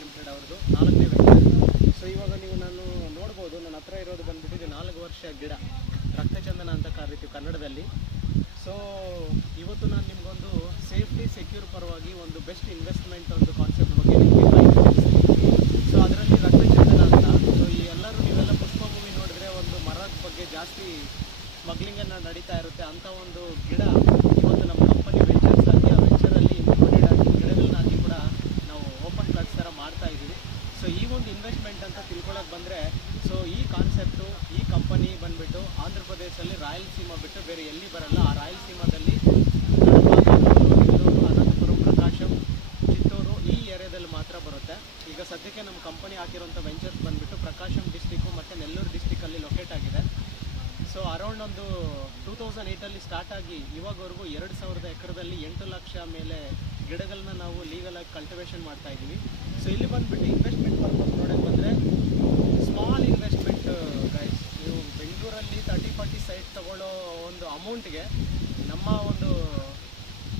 Limited ಅವ್ರದ್ದು, ನಾಲ್ಕನೇ ವ್ಯಕ್ತಿ ಸೊ ಇವಾಗ ನೀವು ನಾನು ನೋಡ್ಬೋದು, ನನ್ನ ಹತ್ರ ಇರೋದು ಬಂದುಬಿಟ್ಟು ನಾಲ್ಕು ವರ್ಷ ಗಿಡ, ರಕ್ತಚಂದನ ಅಂತ ಕರಿತೀವಿ ಕನ್ನಡದಲ್ಲಿ. ಸೊ ಇವತ್ತು ನಾನು ನಿಮಗೊಂದು ಸೇಫ್ಟಿ, ಸೆಕ್ಯೂರ್ ಪರವಾಗಿ ಒಂದು ಬೆಸ್ಟ್ ಇನ್ವೆಸ್ಟ್ಮೆಂಟ್ ಒಂದು ಕಾನ್ಸೆಪ್ಟ್ ಬಗ್ಗೆ ಸೊ ಅದರಲ್ಲಿ ರಕ್ತಚಂದನ ಅಂತ. ಸೊ ಈ ಎಲ್ಲರೂ ನೀವೆಲ್ಲ ಪುಷ್ಪ ಭೂಮಿ ನೋಡಿದ್ರೆ ಒಂದು ಮರದ ಬಗ್ಗೆ ಜಾಸ್ತಿ ಸ್ಮಗ್ಲಿಂಗನ್ನು ನಡೀತಾ ಇರುತ್ತೆ. ಅಂಥ ಒಂದು ಗಿಡ ಇವತ್ತು ನಮ್ಮ ಕಂಪನಿ ವೆಂಚರ್ಸ್ ಸೊ ಈ ಕಾನ್ಸೆಪ್ಟು ಈ ಕಂಪನಿ ಬಂದುಬಿಟ್ಟು ಆಂಧ್ರ ಪ್ರದೇಶದಲ್ಲಿ ರಾಯಲಸೀಮಾ ಬಿಟ್ಟು ಬೇರೆ ಎಲ್ಲಿ ಬರಲ್ಲ. ಆ ರಾಯಲಸೀಮಾದಲ್ಲಿ ಅನಂತಪುರಂ, ಪ್ರಕಾಶಂ, ಚಿತ್ತೂರು ಈ ಏರಿಯಾದಲ್ಲಿ ಮಾತ್ರ ಬರುತ್ತೆ. ಈಗ ಸದ್ಯಕ್ಕೆ ನಮ್ಮ ಕಂಪನಿ ಹಾಕಿರುವಂಥ ವೆಂಚರ್ಸ್ ಬಂದ್ಬಿಟ್ಟು ಪ್ರಕಾಶಂ ಡಿಸ್ಟಿಕ್ಕು ಮತ್ತು ನೆಲ್ಲೂರು ಡಿಸ್ಟಿಕಲ್ಲಿ ಲೊಕೇಟ್ ಆಗಿದೆ. ಸೊ ಅರೌಂಡ್ ಒಂದು ಟೂ ತೌಸಂಡ್ ಏಯ್ಟಲ್ಲಿ ಸ್ಟಾರ್ಟ್ ಆಗಿ ಇವಾಗವರೆಗೂ ಎರಡು ಸಾವಿರದ ಎಕರೆದಲ್ಲಿ ಎಂಟು ಲಕ್ಷ ಮೇಲೆ ಗಿಡಗಳನ್ನ ನಾವು ಲೀಗಲಾಗಿ ಕಲ್ಟಿವೇಷನ್ ಮಾಡ್ತಾ ಇದ್ದೀವಿ. ಸೊ ಇಲ್ಲಿ ಬಂದುಬಿಟ್ಟು ಇನ್ವೆಸ್ಟ್ಮೆಂಟ್ ಪರ್ಪಸ್ ನೋಡೋಕ್ಕೆ ಬಂದರೆ ಸ್ಮಾಲ್ ಇನ್ವೆಸ್ಟ್ಮೆಂಟ್ ಗೈಸ್ ನೀವು ಬೆಂಗಳೂರಲ್ಲಿ ತರ್ಟಿ ಫಾರ್ಟಿ ಸೈಟ್ ತಗೊಳ್ಳೋ ಒಂದು ಅಮೌಂಟ್ಗೆ ನಮ್ಮ ಒಂದು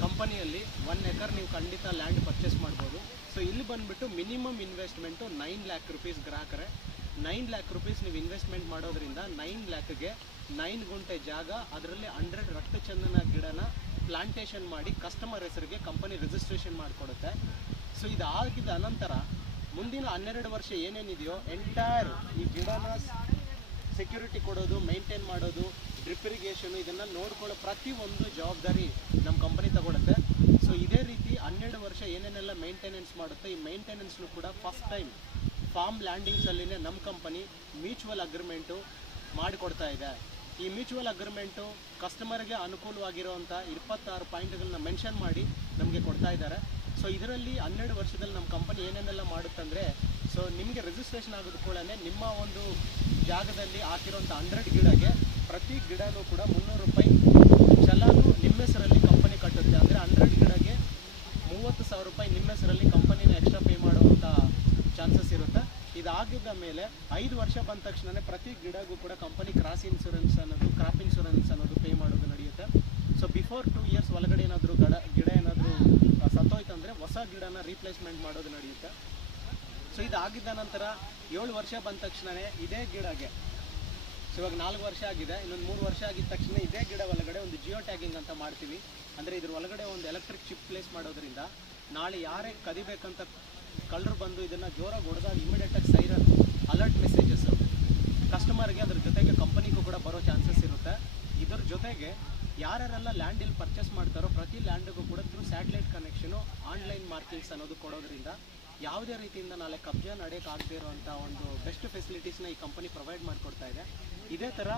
ಕಂಪನಿಯಲ್ಲಿ ಒನ್ ಎಕರ್ ನೀವು ಖಂಡಿತ ಲ್ಯಾಂಡ್ ಪರ್ಚೇಸ್ ಮಾಡ್ಬೋದು. ಸೊ ಇಲ್ಲಿ ಬಂದುಬಿಟ್ಟು minimum investment nine lakh rupees ಗ್ರಾಹಕರೇ. ನೈನ್ ಲ್ಯಾಕ್ ರುಪೀಸ್ ನೀವು ಇನ್ವೆಸ್ಟ್ಮೆಂಟ್ ಮಾಡೋದ್ರಿಂದ ನೈನ್ ಲ್ಯಾಕ್ಗೆ ನೈನ್ ಗುಂಟೆ ಜಾಗ, ಅದರಲ್ಲಿ ಹಂಡ್ರೆಡ್ ರಕ್ತಚಂದನ ಗಿಡನ ಪ್ಲಾಂಟೇಷನ್ ಮಾಡಿ ಕಸ್ಟಮರ್ ಹೆಸರಿಗೆ ಕಂಪನಿ ರಿಜಿಸ್ಟ್ರೇಷನ್ ಮಾಡಿಕೊಡುತ್ತೆ. ಸೊ ಇದಾಗಿದ್ದ ಅನಂತರ ಮುಂದಿನ ಹನ್ನೆರಡು ವರ್ಷ ಏನೇನಿದೆಯೋ ಎಂಟೈರ್ ಈ ಗಿಡನ ಸೆಕ್ಯೂರಿಟಿ ಕೊಡೋದು ಮೇಂಟೈನ್ ಮಾಡೋದು ಡ್ರಿಪ್ ಇರಿಗೇಷನ್ ಇದನ್ನು ನೋಡ್ಕೊಳ್ಳೋ ಪ್ರತಿಯೊಂದು ಜವಾಬ್ದಾರಿ ನಮ್ಮ ಕಂಪನಿ ತಗೊಳುತ್ತೆ. ಸೊ ಇದೇ ರೀತಿ ಹನ್ನೆರಡು ವರ್ಷ ಏನೇನೆಲ್ಲ ಮೇಂಟೆನೆನ್ಸ್ ಮಾಡುತ್ತೆ, ಈ ಮೇಂಟೆನೆನ್ಸ್ನು ಕೂಡ ಫಸ್ಟ್ ಟೈಮ್ ಫಾರ್ಮ್ ಲ್ಯಾಂಡಿಂಗ್ಸಲ್ಲಿನೇ ನಮ್ಮ ಕಂಪನಿ ಮ್ಯೂಚುವಲ್ ಅಗ್ರಿಮೆಂಟು ಮಾಡಿಕೊಡ್ತಾ ಇದೆ. ಈ ಮ್ಯೂಚುವಲ್ ಅಗ್ರಿಮೆಂಟು ಕಸ್ಟಮರ್ಗೆ ಅನುಕೂಲವಾಗಿರುವಂಥ ಇಪ್ಪತ್ತಾರು ಪಾಯಿಂಟ್ಗಳನ್ನ ಮೆನ್ಷನ್ ಮಾಡಿ ನಮಗೆ ಕೊಡ್ತಾ ಇದ್ದಾರೆ. ಸೊ, ಇದರಲ್ಲಿ ಹನ್ನೆರಡು ವರ್ಷದಲ್ಲಿ ನಮ್ಮ ಕಂಪನಿ ಏನೇನೆಲ್ಲ ಮಾಡುತ್ತಂದರೆ, ಸೊ, ನಿಮಗೆ ರಿಜಿಸ್ಟ್ರೇಷನ್ ಆಗೋದು ಕೂಡ ನಿಮ್ಮ ಒಂದು ಜಾಗದಲ್ಲಿ ಹಾಕಿರೋಂಥ ಹಂಡ್ರೆಡ್ ಗಿಡಗೆ ಪ್ರತಿ ಗಿಡನೂ ಕೂಡ ಮುನ್ನೂರು ರೂಪಾಯಿ ಚಲಾನು ನಿಮ್ಮ ಹೆಸರಲ್ಲಿ ಕಂಪನಿ ಕಟ್ಟುತ್ತೆ. ಅಂದರೆ ಹಂಡ್ರೆಡ್ ಗಿಡಗೆ ಮೂವತ್ತು ಸಾವಿರ ರೂಪಾಯಿ ನಿಮ್ಮ ಹೆಸರಲ್ಲಿ ಕಂಪನಿನ ಎಕ್ಸ್ಟ್ರಾ ಪೇ ಮಾಡುವಂಥ ಚಾನ್ಸಸ್ ಇರುತ್ತೆ ಇದಾಗಿದ್ದ ಮೇಲೆ ಐದು ವರ್ಷ ಬಂದ ತಕ್ಷಣನೇ ಪ್ರತಿ ಗಿಡಗೂ ಕೂಡ ಕಂಪನಿ ಕ್ರಾಸ್ ಇನ್ಶೂರೆನ್ಸ್ ಅನ್ನೋದು ಕ್ರಾಪ್ ಇನ್ಶೂರೆನ್ಸ್ ಅನ್ನೋದು ಪೇ ಮಾಡೋದು ನಡೆಯುತ್ತೆ. ಸೊ ಬಿಫೋರ್ ಟೂ ಇಯರ್ಸ್ ಒಳಗಡೆ ಏನಾದರೂ ಗಡ, ಗಿಡ ಏನಾದರೂ ಸತ್ತೋಯ್ತಂದರೆ ಹೊಸ ಗಿಡನ ರೀಪ್ಲೇಸ್ಮೆಂಟ್ ಮಾಡೋದು ನಡೆಯುತ್ತೆ. ಸೊ ಇದಾಗಿದ್ದ ನಂತರ ಏಳು ವರ್ಷ ಬಂದ ತಕ್ಷಣವೇ ಇದೇ ಗಿಡಗೆ ಸೊ ಇವಾಗ ನಾಲ್ಕು ವರ್ಷ ಆಗಿದೆ. ಇನ್ನೊಂದು ಮೂರು ವರ್ಷ ಆಗಿದ ತಕ್ಷಣ ಇದೇ ಗಿಡ ಒಳಗಡೆ ಒಂದು ಜಿಯೋ ಟ್ಯಾಗಿಂಗ್ ಅಂತ ಮಾಡ್ತೀವಿ. ಅಂದರೆ ಇದ್ರ ಒಳಗಡೆ ಒಂದು ಎಲೆಕ್ಟ್ರಿಕ್ ಚಿಪ್ ಪ್ಲೇಸ್ ಮಾಡೋದ್ರಿಂದ ನಾಳೆ ಯಾರೇ ಕದಿಬೇಕಂತ ಕಳ್ಳರು ಬಂದು ಇದನ್ನು ಜೋರಾಗಿ ಹೊಡೆದಾಗ ಇಮಿಡಿಯೇಟಾಗಿ ಸೈರನ್ ಅಲರ್ಟ್ ಮೆಸೇಜಸ್ಸು ಕಸ್ಟಮರ್ಗೆ ಅದ್ರ ಜೊತೆಗೆ ಕಂಪನಿಗೂ ಕೂಡ ಬರೋ ಚಾನ್ಸಸ್ ಇರುತ್ತೆ. ಇದ್ರ ಜೊತೆಗೆ ಯಾರ್ಯಾರೆಲ್ಲ ಲ್ಯಾಂಡ್ ಇಲ್ಲಿ ಪರ್ಚೇಸ್ ಮಾಡ್ತಾರೋ ಪ್ರತಿ ಲ್ಯಾಂಡ್ಗೂ ಕೂಡ through satellite connection online markings ಅನ್ನೋದು ಕೊಡೋದ್ರಿಂದ ಯಾವುದೇ ರೀತಿಯಿಂದ ನಾಳೆ ಕಬ್ಜಾ ನಡೆಯೋಕ್ಕಾಗದೇ ಇರುವಂಥ ಒಂದು ಬೆಸ್ಟ್ ಫೆಸಿಲಿಟೀಸ್ನ ಈ ಕಂಪನಿ ಪ್ರೊವೈಡ್ ಮಾಡಿಕೊಡ್ತಾ ಇದೆ. ಇದೇ ಥರ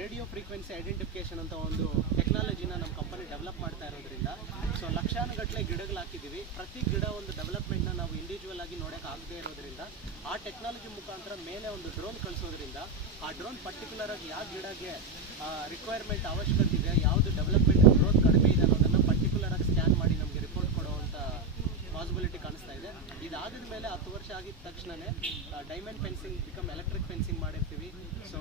ರೇಡಿಯೋ ಫ್ರೀಕ್ವೆನ್ಸಿ ಐಡೆಂಟಿಫಿಕೇಶನ್ ಅಂತ ಒಂದು ಟೆಕ್ನಾಲಜಿನ ನಮ್ಮ ಕಂಪನಿ ಡೆವಲಪ್ ಮಾಡ್ತಾ ಇರೋದ್ರಿಂದ ಸೊ ಲಕ್ಷಾನುಗಟ್ಟಲೆ ಗಿಡಗಳು ಹಾಕಿದ್ದೀವಿ ಪ್ರತಿ ಗಿಡ ಒಂದು ಡೆವಲಪ್ಮೆಂಟ್ನ ನಾವು ಇಂಡಿವಿಜುವಲ್ ಆಗಿ ನೋಡೋಕೆ ಆಗದೇ ಇರೋದ್ರಿಂದ, ಆ ಟೆಕ್ನಾಲಜಿ ಮುಖಾಂತರ ಮೇಲೆ ಒಂದು ಡ್ರೋನ್ ಕಳಿಸೋದ್ರಿಂದ, ಆ ಡ್ರೋನ್ ಪರ್ಟಿಕ್ಯುಲರ್ ಆಗಿ ಯಾವ ಗಿಡಗೆ ರಿಕ್ವೈರ್ಮೆಂಟ್ ಅವಶ್ಯಕತೆ ಇದೆ, ಯಾವುದು ಡೆವಲಪ್ಮೆಂಟ್ ಗ್ರೋತ್ ಕಡಿಮೆ ಇದೆ ಅನ್ನೋದನ್ನು ಪರ್ಟಿಕ್ಯುಲರ್ ಆಗಿ ಸ್ಕ್ಯಾನ್ ಮಾಡಿ ನಮಗೆ ರಿಪೋರ್ಟ್ ಕೊಡುವಂಥ ಪಾಸಿಬಿಲಿಟಿ ಕಾಣಿಸ್ತಾ ಇದೆ. ಇದಾದ ಮೇಲೆ ಹತ್ತು ವರ್ಷ ಆಗಿದ ತಕ್ಷಣವೇ diamond fencing become electric fencing ಮಾಡಿರ್ತೀವಿ. ಸೊ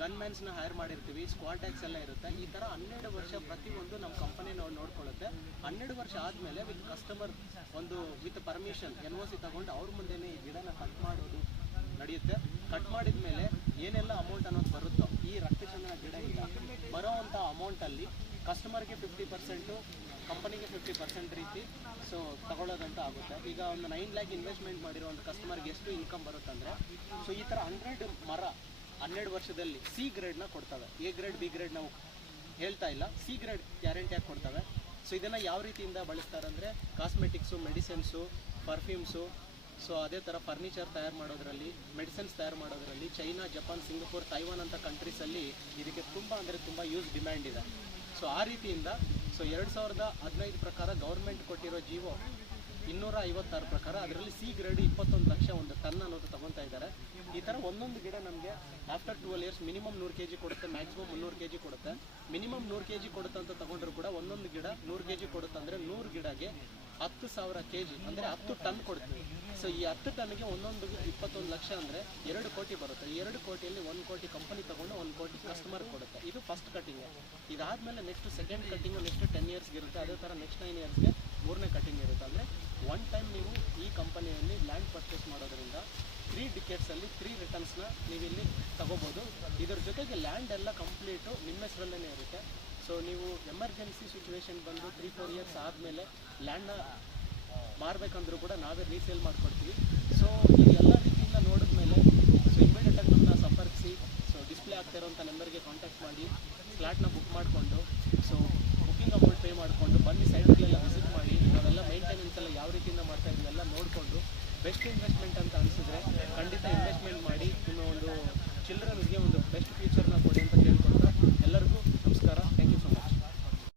ಗನ್ ಮ್ಯಾನ್ಸ್ನ ಹೈರ್ ಮಾಡಿರ್ತೀವಿ ಸ್ಕ್ವಾಡ್ ಟ್ಯಾಕ್ಸ್ ಎಲ್ಲ ಇರುತ್ತೆ. ಈ ಥರ ಹನ್ನೆರಡು ವರ್ಷ ಪ್ರತಿಯೊಂದು ನಮ್ಮ ಕಂಪನಿ ನಾವು ನೋಡ್ಕೊಳ್ಳುತ್ತೆ. ಹನ್ನೆರಡು ವರ್ಷ ಆದಮೇಲೆ ವಿತ್ ಕಸ್ಟಮರ್ ಒಂದು with permission N O C ತಗೊಂಡು ಅವ್ರ ಮುಂದೆನೇ ಈ ಗಿಡನ ಕಟ್ ಮಾಡೋದು ನಡೆಯುತ್ತೆ. ಕಟ್ ಮಾಡಿದ ಮೇಲೆ ಏನೆಲ್ಲ ಅಮೌಂಟ್ ಅನ್ನೋದು ಬರುತ್ತೋ, ಈ ರಕ್ತಚಂದನ ಗಿಡ ಈಗ ಬರೋವಂಥ ಅಮೌಂಟಲ್ಲಿ ಕಸ್ಟಮರ್ಗೆ ಫಿಫ್ಟಿ ಪರ್ಸೆಂಟು ಕಂಪನಿಗೆ ಫಿಫ್ಟಿ ಪರ್ಸೆಂಟ್ ರೀತಿ ಸೊ ತಗೊಳ್ಳೋದಂತ ಆಗುತ್ತೆ. ಈಗ ಒಂದು ನೈನ್ ಲ್ಯಾಕ್ ಇನ್ವೆಸ್ಟ್ಮೆಂಟ್ ಮಾಡಿರೋ ಒಂದು ಕಸ್ಟಮರ್ಗೆ ಎಷ್ಟು ಇನ್ಕಮ್ ಬರುತ್ತಂದರೆ ಸೊ ಈ ಥರ ಹಂಡ್ರೆಡ್ ಮರ ಹನ್ನೆರಡು ವರ್ಷದಲ್ಲಿ ಸಿ ಗ್ರೇಡ್ನ ಕೊಡ್ತವೆ. ಎ ಗ್ರೇಡ್ ಬಿ ಗ್ರೇಡ್ ನಾವು ಹೇಳ್ತಾ ಇಲ್ಲ. ಸಿ ಗ್ರೇಡ್ ಗ್ಯಾರಂಟಿಯಾಗಿ ಕೊಡ್ತವೆ. ಸೊ ಇದನ್ನು ಯಾವ ರೀತಿಯಿಂದ ಬಳಸ್ತಾರೆ ಅಂದರೆ ಕಾಸ್ಮೆಟಿಕ್ಸು ಮೆಡಿಸಿನ್ಸು ಪರ್ಫ್ಯೂಮ್ಸು ಸೊ ಅದೇ ಥರ ಫರ್ನಿಚರ್ ತಯಾರು ಮಾಡೋದರಲ್ಲಿ ಮೆಡಿಸಿನ್ಸ್ ತಯಾರು ಮಾಡೋದರಲ್ಲಿ ಚೈನಾ ಜಪಾನ್ ಸಿಂಗಪುರ್ ತೈವಾನ್ ಅಂತ ಕಂಟ್ರೀಸಲ್ಲಿ ಇದಕ್ಕೆ ತುಂಬ ಅಂದರೆ ತುಂಬ ಯೂಸ್ ಡಿಮ್ಯಾಂಡ್ ಇದೆ. ಸೊ ಆ ರೀತಿಯಿಂದ ಸೊ ಎರಡು ಸಾವಿರದ ಹದಿನೈದು ಪ್ರಕಾರ ಗೌರ್ಮೆಂಟ್ ಕೊಟ್ಟಿರೋ ಜೀವೋ ಇನ್ನೂರ ಐವತ್ತಾರು ಪ್ರಕಾರ ಅದರಲ್ಲಿ ಸಿ ಗ್ರೇಡ್ ಇಪ್ಪತ್ತೊಂದು ಲಕ್ಷ ಒಂದು ಟನ್ ಅನ್ನೋದು ತಗೊತಾ ಇದ್ದಾರೆ. ಈ ಥರ ಒಂದೊಂದು ಗಿಡ ನಮಗೆ ಆಫ್ಟರ್ ಟ್ವೆಲ್ ಇಯರ್ಸ್ ಮಿನಿಮಮ್ ನೂರು ಕೆ ಜಿ ಕೊಡುತ್ತೆ ಮ್ಯಾಕ್ಸಿಮಮ್ ಮುನ್ನೂರು ಕೆ ಜಿ ಕೊಡುತ್ತೆ. ಮಿನಿಮಮ್ ನೂರು ಕೆ ಜಿ ಕೊಡುತ್ತೆ ಅಂತ ತಗೊಂಡ್ರು ಕೂಡ ಒಂದೊಂದು ಗಿಡ ನೂರು ಕೆ ಜಿ ಕೊಡುತ್ತೆ ಅಂದರೆ ನೂರು ಗಿಡಗೆ ಹತ್ತು ಸಾವಿರ ಕೆ ಜಿ ಅಂದರೆ ಹತ್ತು ಟನ್ ಕೊಡ್ತೀವಿ. ಸೊ ಈ ಹತ್ತು ಟನ್ಗೆ ಒಂದೊಂದು ಇಪ್ಪತ್ತೊಂದು ಲಕ್ಷ ಅಂದರೆ ಎರಡು ಕೋಟಿ ಬರುತ್ತೆ. ಎರಡು ಕೋಟಿಯಲ್ಲಿ ಒಂದು ಕೋಟಿ ಕಂಪನಿ ತಗೊಂಡು ಒಂದು ಕೋಟಿ ಕಸ್ಟಮರ್ ಕೊಡುತ್ತೆ. ಇದು ಫಸ್ಟ್ ಕಟಿಂಗ್ ಇದಾದಮೇಲೆ next second cutting next ten ಇಯರ್ಸ್ಗೆ ಇರುತ್ತೆ. ಅದೇ ಥರ ನೆಕ್ಸ್ಟ್ ನೈನ್ ಇಯರ್ಸ್ಗೆ ಮೂರನೇ ಕಟಿಂಗ್ ಇರುತ್ತೆ. ಅಂದರೆ ಒನ್ ಟೈಮ್ ನೀವು ಈ ಕಂಪನಿಯಲ್ಲಿ ಲ್ಯಾಂಡ್ ಪರ್ಚೇಸ್ ಮಾಡೋದ್ರಿಂದ ತ್ರೀ ಟಿಕೆಟ್ಸಲ್ಲಿ ತ್ರೀ ರಿಟರ್ನ್ಸ್ನ ನೀವಿಲ್ಲಿ ತಗೋಬೋದು. ಇದರ ಜೊತೆಗೆ ಲ್ಯಾಂಡ್ ಎಲ್ಲ ಕಂಪ್ಲೀಟು ನಿಮ್ಮ ಹೆಸರಲ್ಲೇ ಇರುತ್ತೆ. ಸೊ ನೀವು ಎಮರ್ಜೆನ್ಸಿ ಸಿಚುವೇಶನ್ ಬಂದು ತ್ರೀ ಫೋರ್ ಇಯರ್ಸ್ ಆದಮೇಲೆ ಲ್ಯಾಂಡ್ನ ಮಾರಬೇಕಂದ್ರೂ ಕೂಡ ನಾವೇ ರೀಸೇಲ್ ಮಾಡಿಕೊಡ್ತೀವಿ. ಸೊ ಎಲ್ಲ ರೀತಿಯಿಂದ ನೋಡಿದ್ಮೇಲೆ ಸೊ ಇಮಿಡಿಯೇಟಾಗಿ ನಮ್ಮನ್ನ ಸಂಪರ್ಕಿಸಿ. ಸೊ ಡಿಸ್ಪ್ಲೇ ಆಗ್ತಾ ಇರೋಂಥ ನಂಬರ್ಗೆ ಕಾಂಟ್ಯಾಕ್ಟ್ ಮಾಡಿ. ಫ್ಲಾಟ್ ಎಚ್ಚರಿಕೆಯಿಂದ ಮಾಡ್ತಾ ಇದನ್ನೆಲ್ಲ ನೋಡಿಕೊಂಡು. ಬೆಸ್ಟ್ ಇನ್ವೆಸ್ಟ್ಮೆಂಟ್ ಅಂತ ಅನಿಸಿದ್ರೆ ಖಂಡಿತ ಇನ್ವೆಸ್ಟ್ಮೆಂಟ್ ಮಾಡಿ, ನಿಮ್ಮ ಒಂದು ಚಿಲ್ಡ್ರನ್ಗೆ ಒಂದು ಬೆಸ್ಟ್ ಫ್ಯೂಚರ್